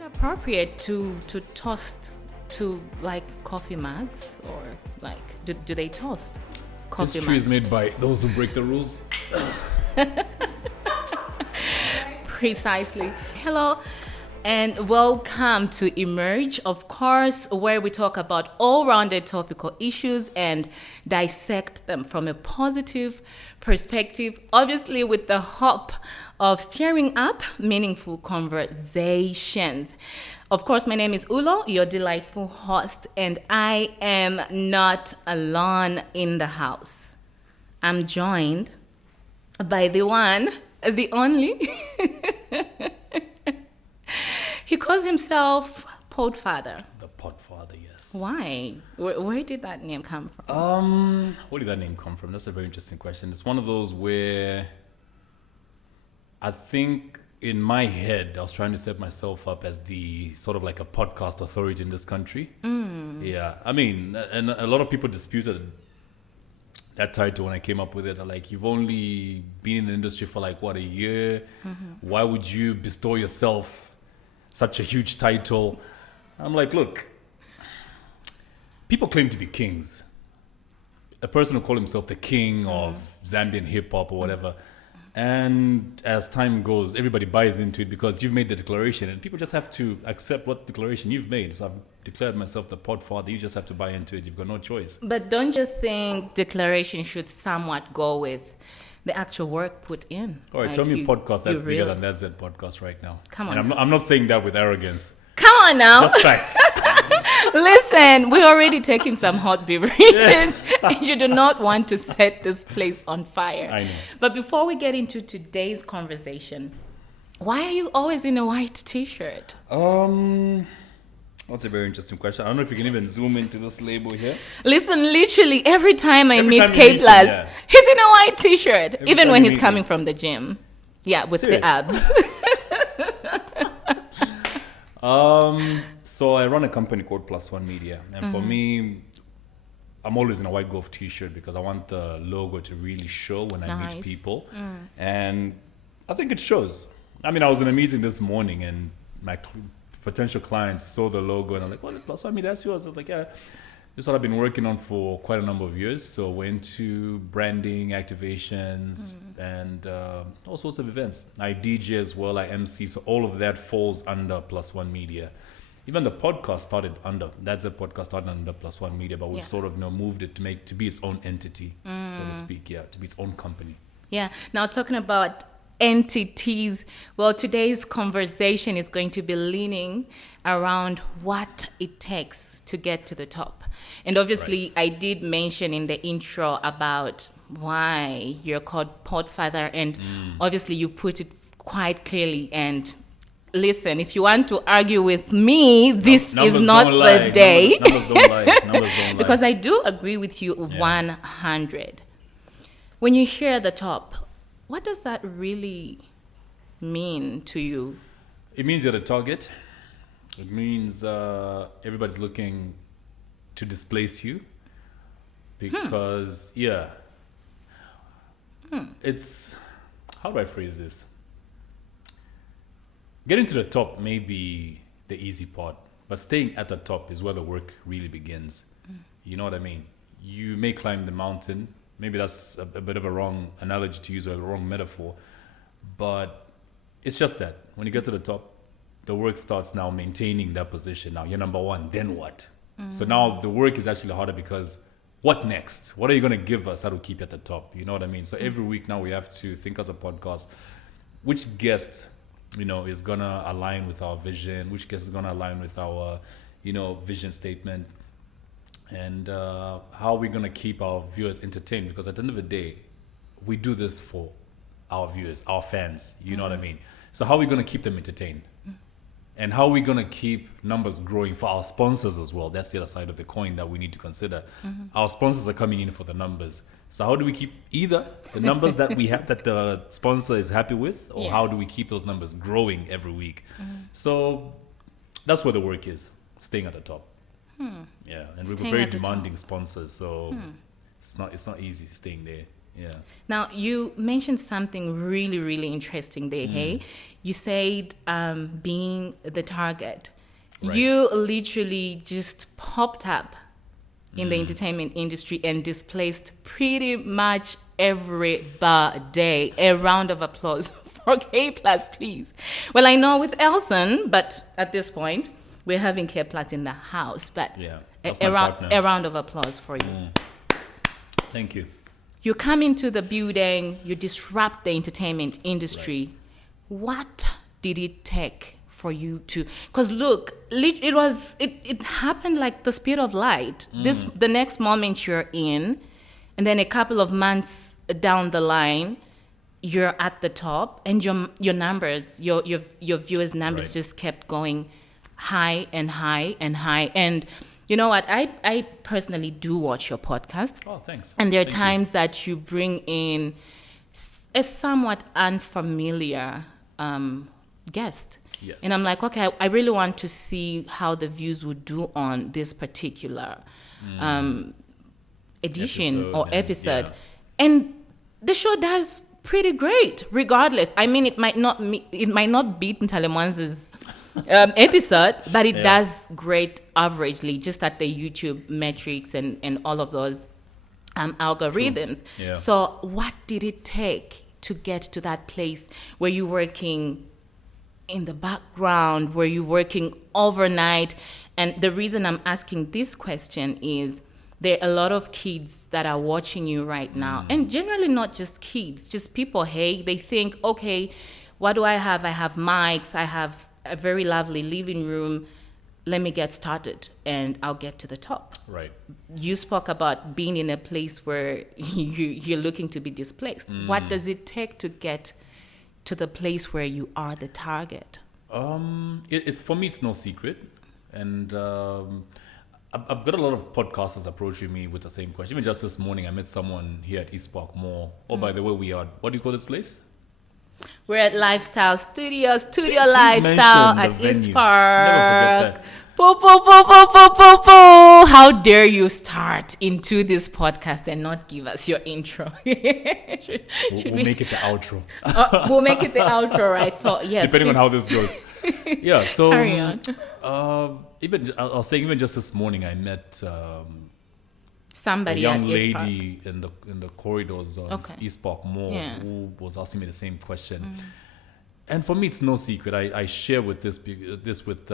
it appropriate to toast to like coffee mugs, or like do they toast coffee History mugs? is made by those who break the rules. Precisely. Hello and welcome to Emerge, of course, where we talk about all-rounded topical issues and dissect them from a positive perspective, obviously with the hope of stirring up meaningful conversations. Of course, my name is Ulo, your delightful host, and I am not alone in the house. I'm joined by the one, the only. He calls himself Podfather. The Podfather, yes. Why? Where did that name come from? Where did that name come from? That's a very interesting question. It's one of those where I think in my head I was trying to set myself up as the sort of like a podcast authority in this country. Yeah, I mean, and a lot of people disputed that title when I came up with it. They're like, you've only been in the industry for like, what, a year? Why would you bestow yourself such a huge title? I'm like, look, people claim to be kings. A person who calls himself the king of Zambian hip-hop or whatever. And as time goes, everybody buys into it because you've made the declaration, and people just have to accept what declaration you've made. So I've declared myself the Podfather. You just have to buy into it. You've got no choice. But don't you think declaration should somewhat go with the actual work put in? All right, Like tell me a podcast that's bigger really- than That's It podcast right now. Come on And now. I'm not saying that with arrogance. Come on now. Just facts. Listen, we're already taking some hot beverages. And you do not want to set this place on fire. I know. But before we get into today's conversation, why are you always in a white t-shirt? That's a very interesting question. I don't know if you can even zoom into this label here. Listen, literally every time I Every meet time you K meet him, Plus, yeah. he's in a white t-shirt, Every even time when you he's meet coming him. from the gym. Yeah, with Serious? the abs. So I run a company called Plus One Media, and for me, I'm always in a white golf t-shirt because I want the logo to really show when I Nice. meet people, and I think it shows. I mean, I was in a meeting this morning, and my potential clients saw the logo, and I'm like, "Well, Plus One Media, that's yours." I was like, "Yeah." This is what I've been working on for quite a number of years. So we're into branding, activations, and all sorts of events. I DJ as well, I MC. So all of that falls under Plus One Media. Even the podcast started under, That's a podcast started under Plus One Media, but we've Yeah. sort of moved it to be its own entity, so to speak, to be its own company. Yeah. Now, talking about entities, well, today's conversation is going to be leaning around what it takes to get to the top. And obviously, I did mention in the intro about why you're called Podfather, and obviously, you put it quite clearly. And listen, if you want to argue with me, this Numbers is not don't lie. the day. Numbers don't lie. Numbers don't lie. Because I do agree with you 100. When you hear the top, what does that really mean to you? It means you're the target. It means everybody's looking to displace you because, it's, how do I phrase this? Getting to the top may be the easy part, but staying at the top is where the work really begins. You know what I mean? You may climb the mountain. Maybe that's a bit of a wrong analogy to use, or a wrong metaphor, but it's just that when you get to the top, the work starts now maintaining that position. Now you're number one, then what? So now the work is actually harder because what next? What are you going to give us that will keep you at the top? You know what I mean? So every week now we have to think as a podcast, which guest, is going to align with our vision, which guest is going to align with our, vision statement, and how are we going to keep our viewers entertained? Because at the end of the day, we do this for our viewers, our fans, you know what I mean? So how are we going to keep them entertained? And how are we going to keep numbers growing for our sponsors as well? That's the other side of the coin that we need to consider. Our sponsors are coming in for the numbers. So how do we keep either the numbers that we have that the sponsor is happy with, or how do we keep those numbers growing every week? So that's where the work is, staying at the top. Yeah, and we're Staying very at the top. demanding sponsors, so it's not easy staying there. Yeah. Now, you mentioned something really, really interesting there, hey? You said being the target. Right. You literally just popped up in the entertainment industry and displaced pretty much everybody. A round of applause for K Plus, please. Well, I know with Elson, but at this point, we're having K Plus in the house. But Yeah. a, That's my a, round, partner. a round of applause for you. Thank you. You come into the building, you disrupt the entertainment industry. What did it take for you to? Because look, it happened like the speed of light. The next moment you're in, and then a couple of months down the line, you're at the top, and your numbers, your viewers' numbers Right. just kept going high and high and high. And you know what? I personally do watch your podcast. Oh, thanks. And there are Thank you. times that you bring in a somewhat unfamiliar guest. Yes. And I'm like, okay, I really want to see how the views would do on this particular edition Episode or and- episode. yeah. And the show does pretty great, regardless. I mean, it might not beat Ntalemwan's episode, but it does great averagely, just at the YouTube metrics and all of those algorithms. Yeah. So what did it take to get to that place where you're working in the background, where you're working overnight? And the reason I'm asking this question is there are a lot of kids that are watching you right now, and generally not just kids, just people, hey, they think, okay, what do I have? I have mics, I have a very lovely living room, let me get started and I'll get to the top. Right. You spoke about being in a place where you're looking to be displaced. What does it take to get to the place where you are the target? It's for me, it's no secret. And I've got a lot of podcasters approaching me with the same question. Even just this morning, I met someone here at East Park Mall. Oh, by the way, we are, what do you call this place? We're at Lifestyle Studios, Studio Lifestyle mention at the East venue. Park. Never forget Po, po, po, po, po, po, po. How dare you start into this podcast and not give us your intro? We'll make it the outro. We'll make it the outro, right? So yes, Depending on please how this goes. Yeah, so carry on. even I was saying, even just this morning, I met a Somebody young at East Park. lady in the corridors of Okay. East Park Mall Yeah. who was asking me the same question. And for me, it's no secret. I share with this with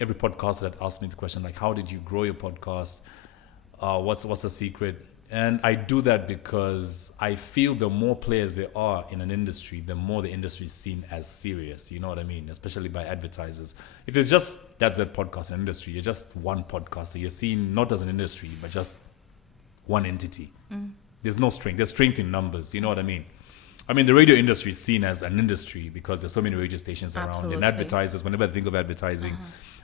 every podcaster that asks me the question, like, how did you grow your podcast? What's the secret? And I do that because I feel the more players there are in an industry, the more the industry is seen as serious. You know what I mean? Especially by advertisers. If it's just that's that podcast in industry, you're just one podcaster. You're seen not as an industry, but just one entity. There's no strength. There's strength in numbers. You know what I mean? I mean, the radio industry is seen as an industry because there's so many radio stations around. Absolutely. And advertisers, whenever I think of advertising,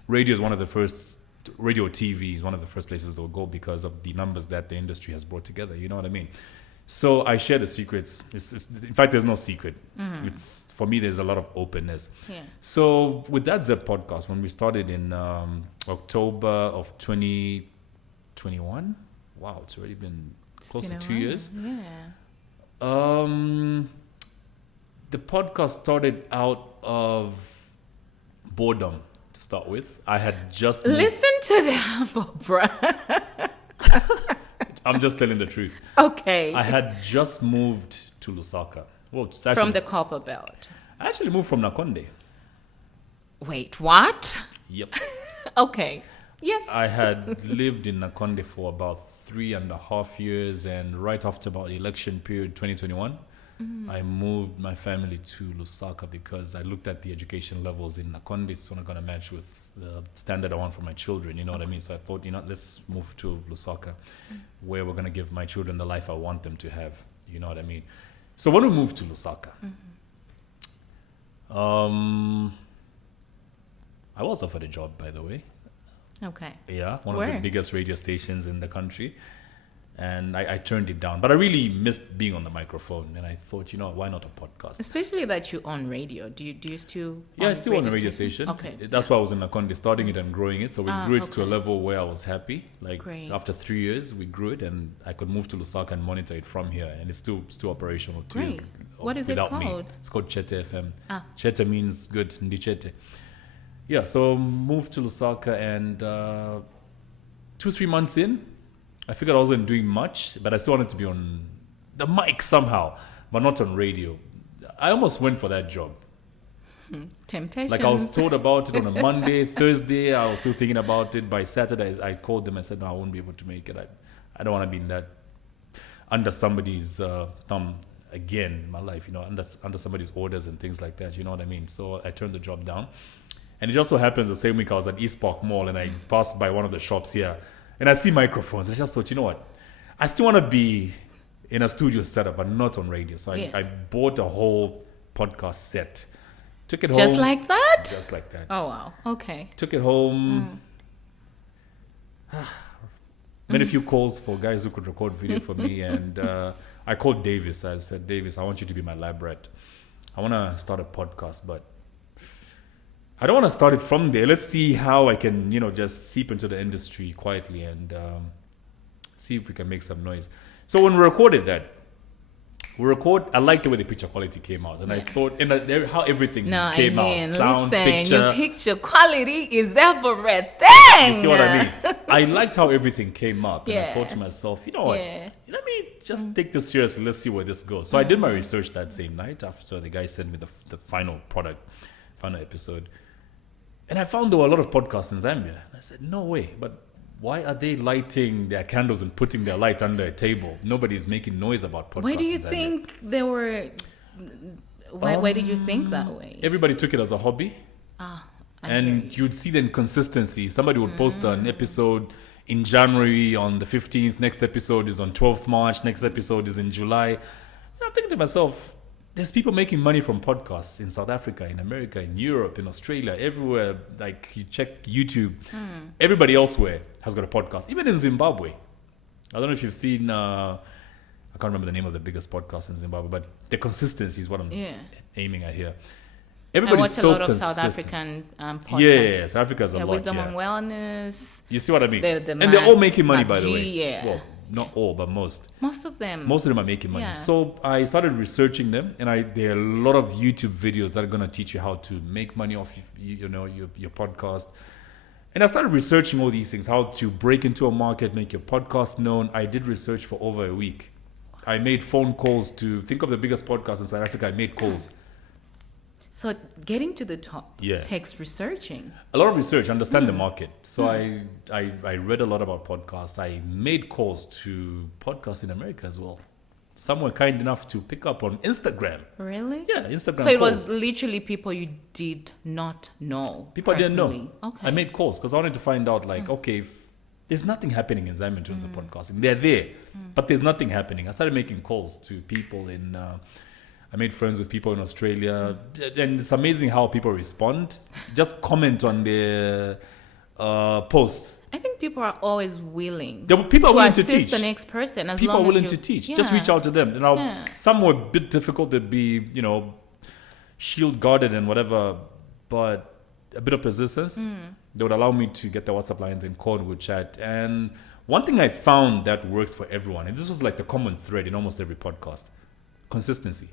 radio is one of the first, radio TV is one of the first places they'll go because of the numbers that the industry has brought together. You know what I mean? So I share the secrets. In fact, there's no secret. It's for me, there's a lot of openness. Yeah. So with that Zep podcast, when we started in October of 2021, wow, it's already been close to 2 years. Yeah. The podcast started out of boredom to start with. I had just moved. Listen to the humble brag. I'm just telling the truth. Okay. I had just moved to Lusaka. Well, it's actually, From the Copper Belt. I actually moved from Nakonde. Wait, what? Yep. Okay. Yes. I had lived in Nakonde for about 3.5 years, and right after about election period 2021, I moved my family to Lusaka because I looked at the education levels in Nakonde. It's not going to match with the standard I want for my children, you know what I mean? So I thought, let's move to Lusaka, where we're going to give my children the life I want them to have, you know what I mean? So when we moved to Lusaka, I was offered a job, by the way. Okay. Yeah, one of Where? the biggest radio stations in the country. And I turned it down. But I really missed being on the microphone. And I thought, why not a podcast? Especially that you're on radio. Do you still? Yeah, still on the radio station. Okay. That's why I was in Nakonde, starting it and growing it. So we grew it to a okay. level where I was happy. Like Great. after 3 years, we grew it, and I could move to Lusaka and monitor it from here. And it's still operational. 2 years Great. What is it without called? me. It's called Chete FM. Chete means good. Ndichete. Yeah. So moved to Lusaka, and 2-3 months in, I figured I wasn't doing much, but I still wanted to be on the mic somehow, but not on radio. I almost went for that job. Temptations. Like I was told about it on a Monday, Thursday, I was still thinking about it. By Saturday, I called them and said, no, I won't be able to make it. I don't want to be in that, under somebody's thumb again in my life, under somebody's orders and things like that, you know what I mean? So I turned the job down. And it just so happens the same week I was at East Park Mall, and I passed by one of the shops here. And I see microphones. I just thought, you know what? I still want to be in a studio setup, but not on radio. So I bought a whole podcast set. Took it home. Just like that? Just like that. Oh, wow. Okay. Took it home. Made a few calls for guys who could record video for me. And I called Davis. I said, Davis, I want you to be my lab rat. I want to start a podcast, but I don't want to start it from there. Let's see how I can, just seep into the industry quietly and see if we can make some noise. So when we recorded that, I liked the way the picture quality came out. And I thought, how everything came out. Sound, picture. Your picture quality is everything. You see what I mean? I liked how everything came up. And I thought to myself, you know what? Let me just take this seriously. Let's see where this goes. So I did my research that same night after the guy sent me the final episode. And I found there were a lot of podcasts in Zambia. And I said, no way. But why are they lighting their candles and putting their light under a table? Nobody's making noise about podcasts. Why do you think they were... Why did you think that way? Everybody took it as a hobby. And you'd see the inconsistency. Somebody would post an episode in January on the 15th. Next episode is on 12th March. Next episode is in July. And I'm thinking to myself... There's people making money from podcasts in South Africa, in America, in Europe, in Australia, everywhere. Like you check YouTube, everybody elsewhere has got a podcast. Even in Zimbabwe, I don't know if you've seen. I can't remember the name of the biggest podcast in Zimbabwe, but the consistency is what I'm aiming at here. Everybody's so consistent. I watch a lot of South African podcasts. Yeah, South Africa's a lot. Wisdom on Wellness. You see what I mean? And they're all making money, by the way. Yeah. Well, not all, but most. Most of them. Most of them are making money. So I started researching them, and there are a lot of YouTube videos that are going to teach you how to make money off your podcast. And I started researching all these things, how to break into a market, make your podcast known. I did research for over a week. I made phone calls to think of the biggest podcast in South Africa. I made calls. So getting to the top takes researching. A lot of research, understand the market. So I read a lot about podcasts. I made calls to podcasts in America as well. Some were kind enough to pick up on Instagram. Really? Yeah, Instagram. So it was literally people you did not know. People personally. I didn't know. Okay. I made calls because I wanted to find out, okay, if there's nothing happening in Zambia in terms of podcasting. They're there, but there's nothing happening. I started making calls to people in... I made friends with people in Australia, and it's amazing how people respond. Just comment on their posts. I think people are always willing. People are willing to teach. Assist the next person. People are willing to teach. Yeah. Just reach out to them. Some were a bit difficult to be, shield guarded and whatever, but a bit of persistence. They would allow me to get the WhatsApp lines and call and we'd chat. And one thing I found that works for everyone, and this was like the common thread in almost every podcast, consistency.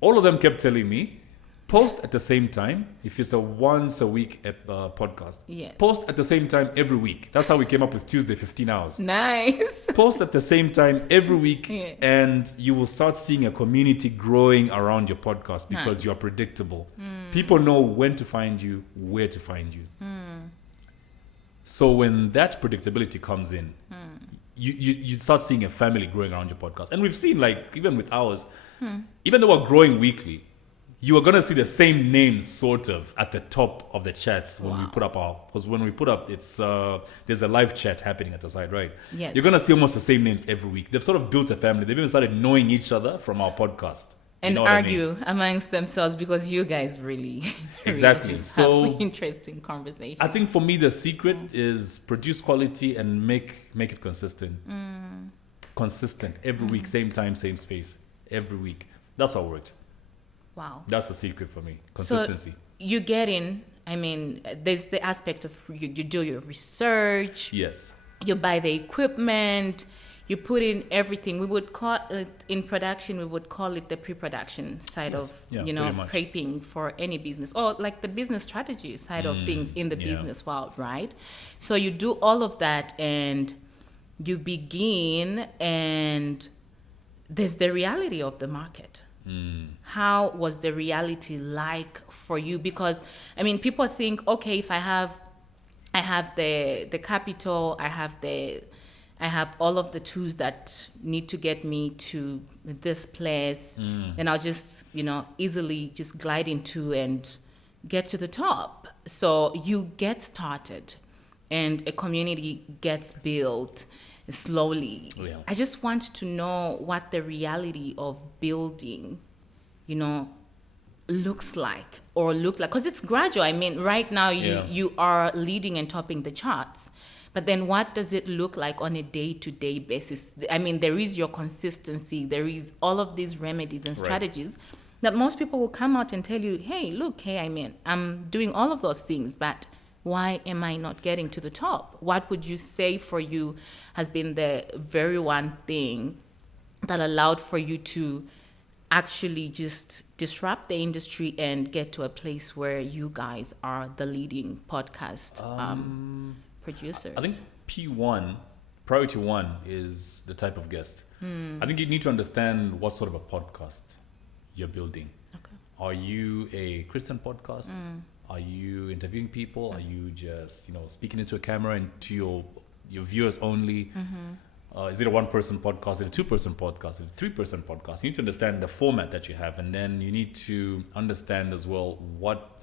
All of them kept telling me, post at the same time. If it's a once a week podcast, post at the same time every week. That's how we came up with Tuesday 15 hours. Nice. Post at the same time every week, and you will start seeing a community growing around your podcast because you're predictable. People know when to find you, where to find you. So when that predictability comes in, you start seeing a family growing around your podcast. And we've seen, even with ours, even though we're growing weekly, you are going to see the same names sort of at the top of the chats when we put up because when we put up, it's there's a live chat happening at the side, right? Yes. You're going to see almost the same names every week. They've sort of built a family. They've even started knowing each other from our podcast. And know what I mean? argue amongst themselves because you guys really, Exactly. really just So, have interesting conversations. I think for me the secret is produce quality and make it consistent. Consistent every week, same time, same space, every week. That's what worked. Wow. That's the secret for me. Consistency. So you get in, I mean, there's the aspect of you do your research, Yes. you buy the equipment, you put in everything. We would call it in production, we would call it the pre-production side Yes. of, Yeah, you know, pretty much. prepping for any business, or like the business strategy side of things in the yeah. business world, right? So you do all of that and you begin, and there's the reality of the market. How was the reality like for you? Because I mean, people think, okay, if I have the capital, I have all of the tools that need to get me to this place, then I'll just, you know, easily just glide into and get to the top. So you get started and a community gets built slowly. Yeah. I just want to know what the reality of building, you know, looks like, because it's gradual. I mean, right now you are leading and topping the charts, but then what does it look like on a day-to-day basis? I mean, there is your consistency, there is all of these remedies and strategies that most people will come out and tell you, hey, look, hey, I mean, I'm doing all of those things, but why am I not getting to the top? What would you say for you has been the very one thing that allowed for you to actually just disrupt the industry and get to a place where you guys are the leading podcast producers? I think priority one is the type of guest. I think you need to understand what sort of a podcast you're building. Okay. Are you a Christian podcast? Are you interviewing people? Are you just, you know, speaking into a camera and to your viewers only? Is it a one-person podcast? Is it a two-person podcast? Is it a three-person podcast? You need to understand the format that you have, and then you need to understand as well what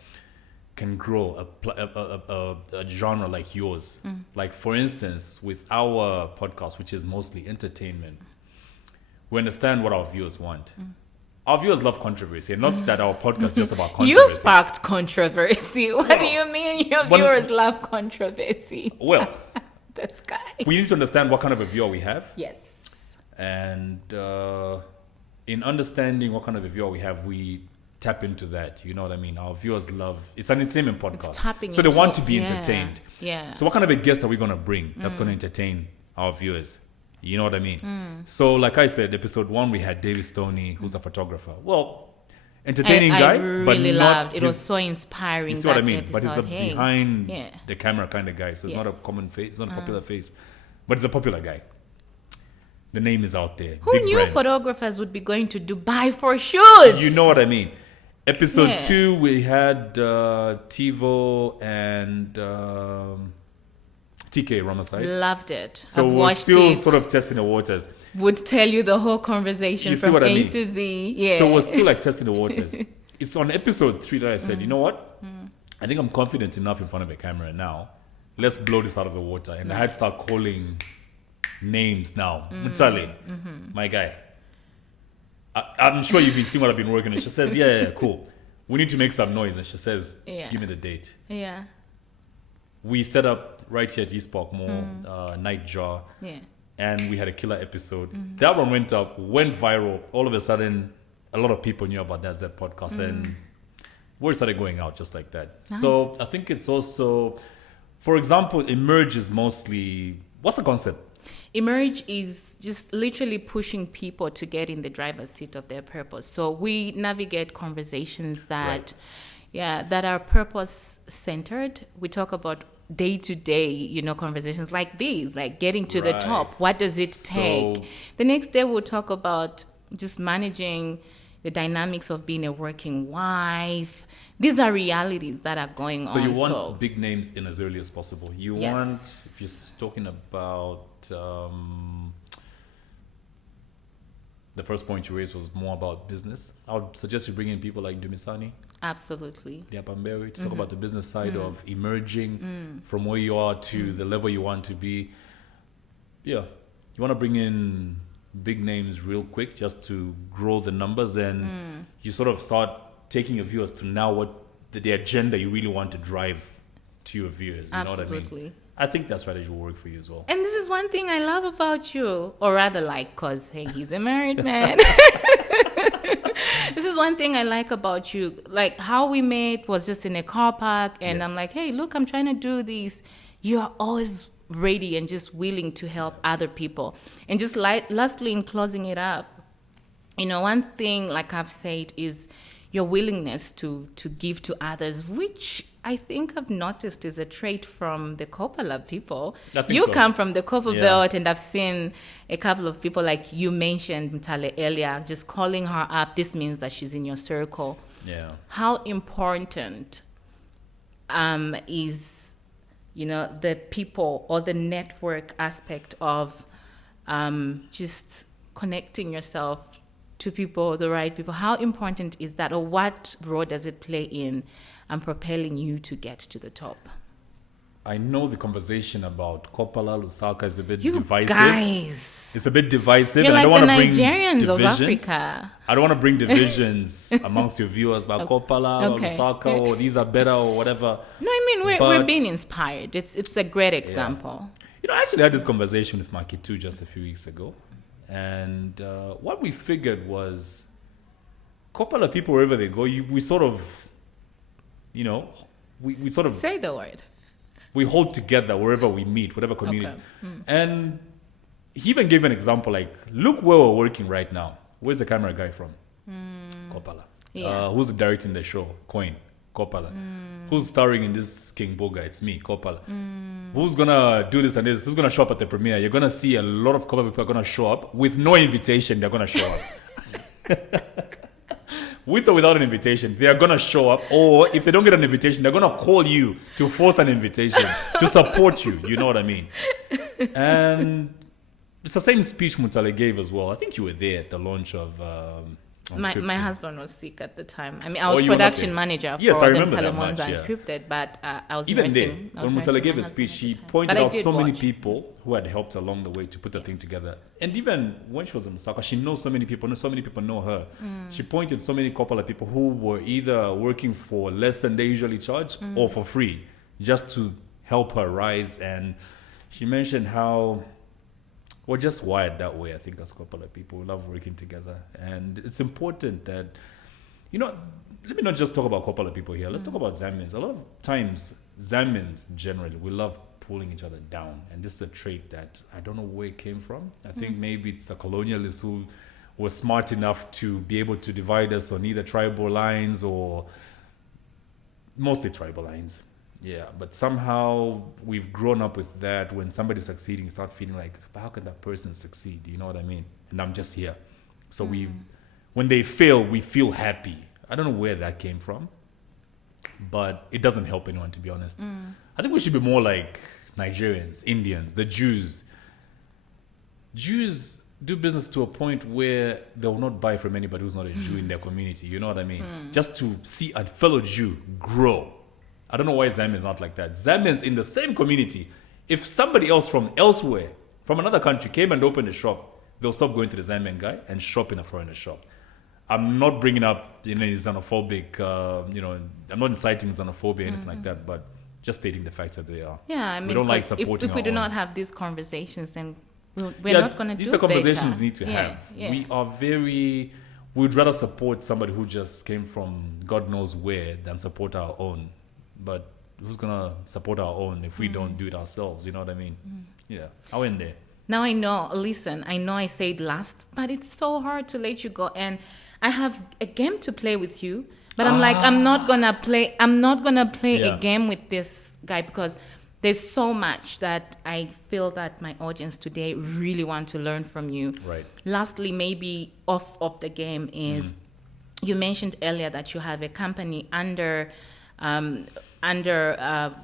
can grow a genre like yours. Like, for instance, with our podcast, which is mostly entertainment, we understand what our viewers want. Our viewers love controversy, and not that our podcast is just about controversy. You sparked controversy. What do you mean your But- viewers love controversy? Well, This guy. we need to understand what kind of a viewer we have. Yes. And in understanding what kind of a viewer we have, we tap into that. You know what I mean? Our viewers love, it's an entertainment podcast. It's tapping so they into- want to be yeah, entertained. yeah. So what kind of a guest are we going to bring that's going to entertain our viewers? You know what I mean? So like I said, episode 1, we had David Stoney, who's a photographer. Well, entertaining I guy, really but not loved it. his- Was so inspiring. you see what I that mean? But he's a episode. Hey, behind yeah. the camera kind of guy. So it's not a Yes. common face. It's not a popular face. But it's a popular guy. The name is out there. Who Big knew brand. photographers would be going to Dubai for shoots? You know what I mean? Episode Yeah. 2, we had TiVo and TK Ramasai. Loved it. So I've we're watched still it. sort of testing the waters. Would tell you the whole conversation You see from what I A mean? to Z. Yeah. So we're still like testing the waters. It's on episode 3 that I said, you know what? I think I'm confident enough in front of a camera now. Let's blow this out of the water. And I had to start calling names now. Mutale, my guy. I'm sure you've been seeing what I've been working on. She says, yeah, cool. We need to make some noise. And she says, Yeah. give me the date. Yeah. We set up right here at East Park Mall, Nightjar. Yeah. And we had a killer episode. That one went up, went viral. All of a sudden, a lot of people knew about that Z podcast, and word started going out just like that. Nice. So I think it's also, for example, Emerge is mostly, what's the concept? Emerge is just literally pushing people to get in the driver's seat of their purpose. So we navigate conversations that, that are purpose centered. We talk about day-to-day, you know, conversations like these, like getting to the Right. top. What does it So- take? The next day we'll talk about just managing the dynamics of being a working wife. These are realities that are going So on. you want big names in as early as possible. You Yes. want, if you're talking about, the first point you raised was more about business. I would suggest you bring in people like Dumisani, Absolutely. Diapambewi, to talk about the business side of emerging from where you are to the level you want to be. Yeah. You want to bring in big names real quick just to grow the numbers, and you sort of start taking your viewers to now what the agenda you really want to drive to your viewers. You know what I Absolutely. mean? I think that strategy will work for you as well. And this is one thing I love about you, or rather like, because, hey, he's a married man. This is one thing I like about you. Like, how we met was just in a car park, and Yes. I'm like, hey, look, I'm trying to do this. You are always ready and just willing to help other people. And just lastly, in closing it up, you know, one thing, like I've said, is your willingness to give to others, which I think I've noticed is a trait from the Coppola people. I think You so. come from the Copper Yeah. Belt, and I've seen a couple of people, like you mentioned, Mtale, earlier, just calling her up. This means that she's in your circle. Yeah. How important is, you know, the people or the network aspect of just connecting yourself to people, the right people? How important is that, or what role does it play in propelling you to get to the top? I know the conversation about Coppola, Lusaka is a bit You divisive. guys, It's a bit divisive, you're and I like don't the want to bring Nigerians of divisions. Africa. I don't want to bring divisions amongst your viewers about Coppola Okay. or Lusaka or these are better or whatever. No, I mean, we're But- being inspired. It's a great example. You know, I actually had this conversation with Maki too just a few weeks ago. And what we figured was Coppola people, wherever they go, we sort of, you know, we sort of, Say the word. we hold together wherever we meet, whatever community. Okay. And he even gave an example like, look where we're working right now. Where's the camera guy from? Coppola. Yeah. Who's directing the show? Coin. Coppola. Who's starring in this King Boga? It's me, Coppola. Who's gonna do this and this? Who's gonna show up at the premiere? You're gonna see a lot of Coppola people are gonna show up with no invitation. They're gonna show up. With or without an invitation, they are gonna show up. Or if they don't get an invitation, they're gonna call you to force an invitation to support you. You know what I mean? And it's the same speech Mutale gave as well. I think you were there at the launch of. My Unscripted. husband was sick at the time. I mean, I was you were not production there. manager Yes, I for the remember that Telemon's much, yeah. Unscripted, but I was Even there, nursing. I was when nursing Mutale gave my a speech, husband she at the time. pointed But I out did so many watch. people who had helped along the way to put the thing together. And even when she was in Osaka, she knows so many people. So many people know her. She pointed so many couple of people who were either working for less than they usually charge or for free, just to help her rise. And she mentioned how we're just wired that way. I think as a couple of people, we love working together, and it's important that. You know, let me not just talk about a couple of people here. Let's talk about Zambians. A lot of times, Zambians generally, we love pulling each other down. And this is a trait that I don't know where it came from. I think maybe it's the colonialists who were smart enough to be able to divide us on either tribal lines or mostly tribal lines. Yeah, but somehow we've grown up with that. When somebody's succeeding, you start feeling like, but how can that person succeed? You know what I mean? And I'm just here. So when they fail, we feel happy. I don't know where that came from, but it doesn't help anyone, to be honest. I think we should be more like Nigerians, Indians, the Jews. Jews do business to a point where they will not buy from anybody who's not a Jew in their community. You know what I mean? Just to see a fellow Jew grow. I don't know why Zambians not like that. Zambians in the same community, if somebody else from elsewhere, from another country, came and opened a shop, they'll stop going to the Zambian guy and shop in a foreigner shop. I'm not bringing up any xenophobic, I'm not inciting xenophobia or anything like that, but just stating the facts that they are. Yeah, I mean, we don't like 'cause supporting if we our do own. not have these conversations, then we're not going to do These are conversations better. we need to Yeah, have. yeah. We'd rather support somebody who just came from God knows where than support our own. But who's going to support our own if we don't do it ourselves? You know what I mean? Yeah, I'll end there. Now I know, listen, I know I said last, but it's so hard to let you go. And I have a game to play with you, but I'm like, I'm not gonna play Yeah. a game with this guy because there's so much that I feel that my audience today really want to learn from you. Right. Lastly, maybe off of the game is you mentioned earlier that you have a company under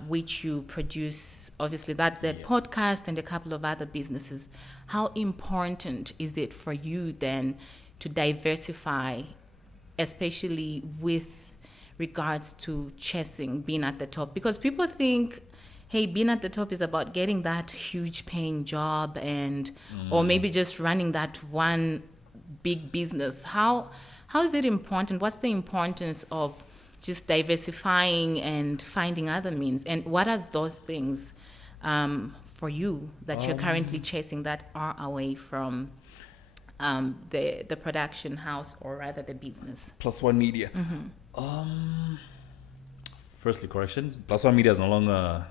which you produce, obviously that's a podcast and a couple of other businesses. How important is it for you then to diversify, especially with regards to chasing, being at the top? Because people think, hey, being at the top is about getting that huge paying job or maybe just running that one big business. How is it important? What's the importance of just diversifying and finding other means? And what are those things for you that you're currently chasing that are away from the production house, or rather the business? Plus One Media. Firstly, correction. Plus One Media is no longer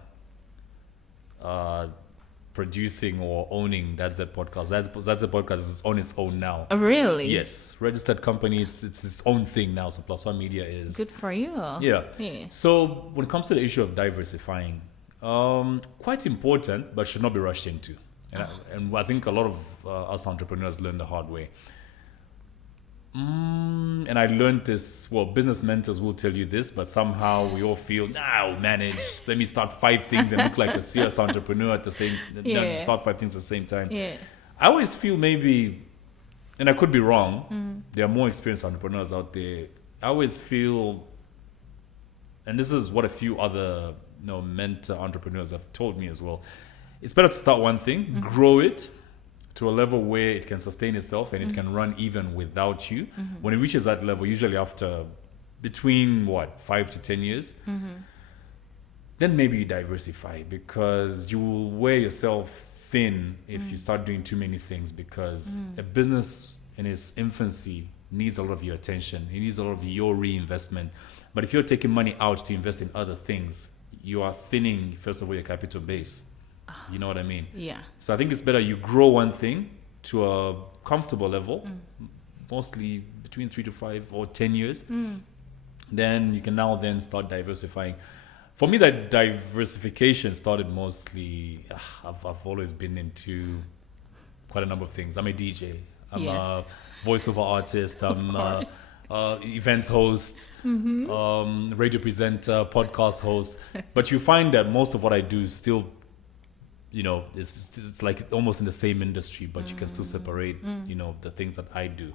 producing or owning That's That podcast. That's That podcast is on its own now. Oh, really? Yes, registered company. It's its own thing now. So Plus One Media is Good for you. Yeah. Yeah. So when it comes to the issue of diversifying, quite important, but should not be rushed into. And I think a lot of us entrepreneurs learn the hard way. And I learned this, well, business mentors will tell you this, but somehow we all feel, I'll manage. Let me start 5 things and look like a serious entrepreneur at the same start 5 things at the same time. Yeah. I always feel maybe, and I could be wrong, there are more experienced entrepreneurs out there. I always feel, and this is what a few other mentor entrepreneurs have told me as well, it's better to start one thing, grow it to a level where it can sustain itself and it can run even without you. When it reaches that level, usually after between 5 to 10 years, then maybe you diversify, because you will wear yourself thin if you start doing too many things, because a business in its infancy needs a lot of your attention. It needs a lot of your reinvestment. But if you're taking money out to invest in other things, you are thinning, first of all, your capital base. You know what I mean? Yeah. So I think it's better you grow one thing to a comfortable level, mostly between 3 to 5 or 10 years. Then you can then start diversifying. For me, that diversification started mostly, I've always been into quite a number of things. I'm a DJ. I'm a voiceover artist. I'm events host, radio presenter, podcast host. But you find that most of what I do still, it's like almost in the same industry, but you can still separate, the things that I do.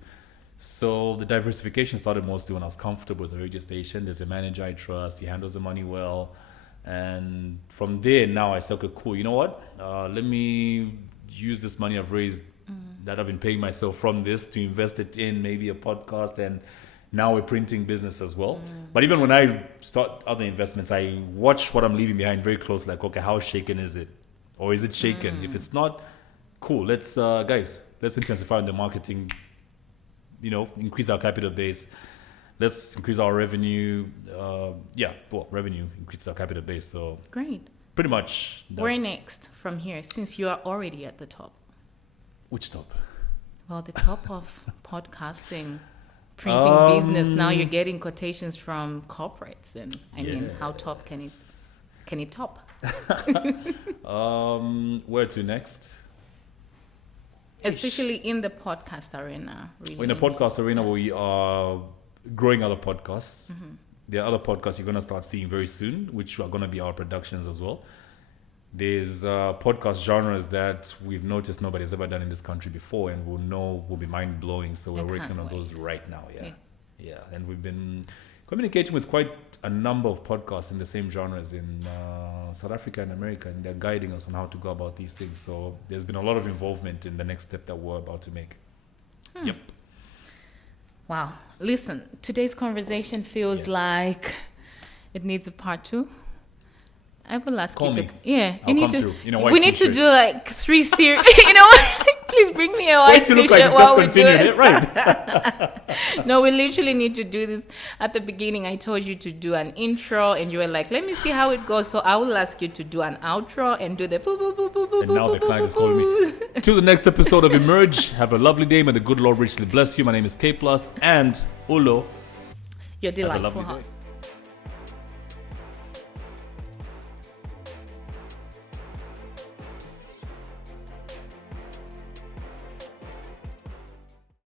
So the diversification started mostly when I was comfortable with the radio station. There's a manager I trust. He handles the money well. And from there, now I said, okay, cool. You know what? Let me use this money I've raised that I've been paying myself from this to invest it in maybe a podcast and now a printing business as well. But even when I start other investments, I watch what I'm leaving behind very close. Like, okay, how shaken is it? Or is it shaken? If it's not, cool. Let's intensify on the marketing, increase our capital base. Let's increase our revenue. Revenue increases our capital base. So Great. Pretty much. Where next from here, since you are already at the top? Which top? Well, the top of podcasting, printing business. Now you're getting quotations from corporates. And I mean, how top can it top? Where to next? Especially in the podcast arena. Really. In the podcast arena, we are growing other podcasts. There are other podcasts you're going to start seeing very soon, which are going to be our productions as well. There's podcast genres that we've noticed nobody's ever done in this country before, and will be mind-blowing. So we're working on those right now. Yeah. And we've been communicating with quite a number of podcasts in the same genres in South Africa and America, and they're guiding us on how to go about these things. So there's been a lot of involvement in the next step that we're about to make. Yep. Wow. Listen, today's conversation feels like it needs a part 2. I will ask Call you to. me. Yeah, I'll come through. We need to do like 3 series. You know what? Please bring me a white to look t-shirt like you while just we do continued it. it, right? No, we literally need to do this. At the beginning, I told you to do an intro, and you were like, "Let me see how it goes." So I will ask you to do an outro and do the boo boo boo boo boo. And now the client is calling me. Till the next episode of Emerge. Have a lovely day. May the good Lord richly bless you. My name is K Plus and Ulo. You're Have a delightful. lovely day.